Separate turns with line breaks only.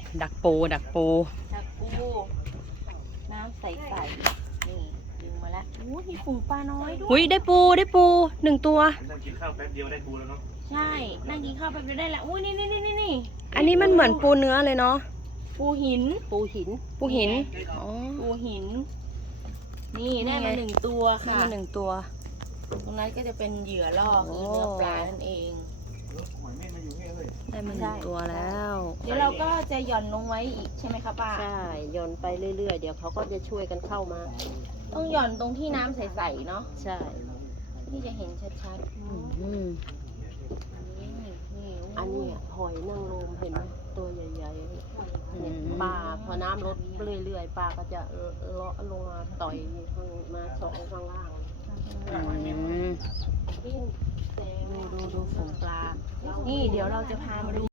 ดักปู
ดักปูน้ำใสๆนี่ดึงมาแล้วอู้มีฝูงปลาน้อยด้วย
หุยได้ปู1 ตัว
นั่งกินข้าวแป๊บเดียวได้ปูแล้วเนาะ
ใช่นั่งกินข้าวไปได้แล้วอุ้ยนี่
อันนี้มันเหมือนปูเนื้อเลยเนาะ
ปูหิน
ปูหินอ๋อ
ปูหินนี่ได้มา1 ตัว
ได้
ค่ะ
มา1 ตัว
ตรงนั้นก็จะเป็นเหยื่อล่อ
โอ้
คือเนื้อปลานั่นเอง
หอยเม่นมาอยู่นี่เลย
ได้มา1 ตัวแล้ว
เดี๋ยวเราก็จะหย่อนลงไว้อีกใช่ไหมคะป้า
ใช่โยนไปเรื่อยๆ เดี๋ยวเขาก็จะช่วยกันเข้ามา
ต้องหย่อนตรงที่น้ำใสๆเนาะ
ใช่
ที่จะเห็นชัดๆ
อืม
นี่
อันเนี้ยหอยนางรมเห็นไหมตัวใหญ่ๆเนี่ยปลาพอน้ำลดเรื่อยๆปลาก็จะเลาะลงมาต่อยข้างมาสองข้างล่าง
อืม
กินแดง
ดูฝูงปลา นี่เดี๋ยวเราจะพามาดู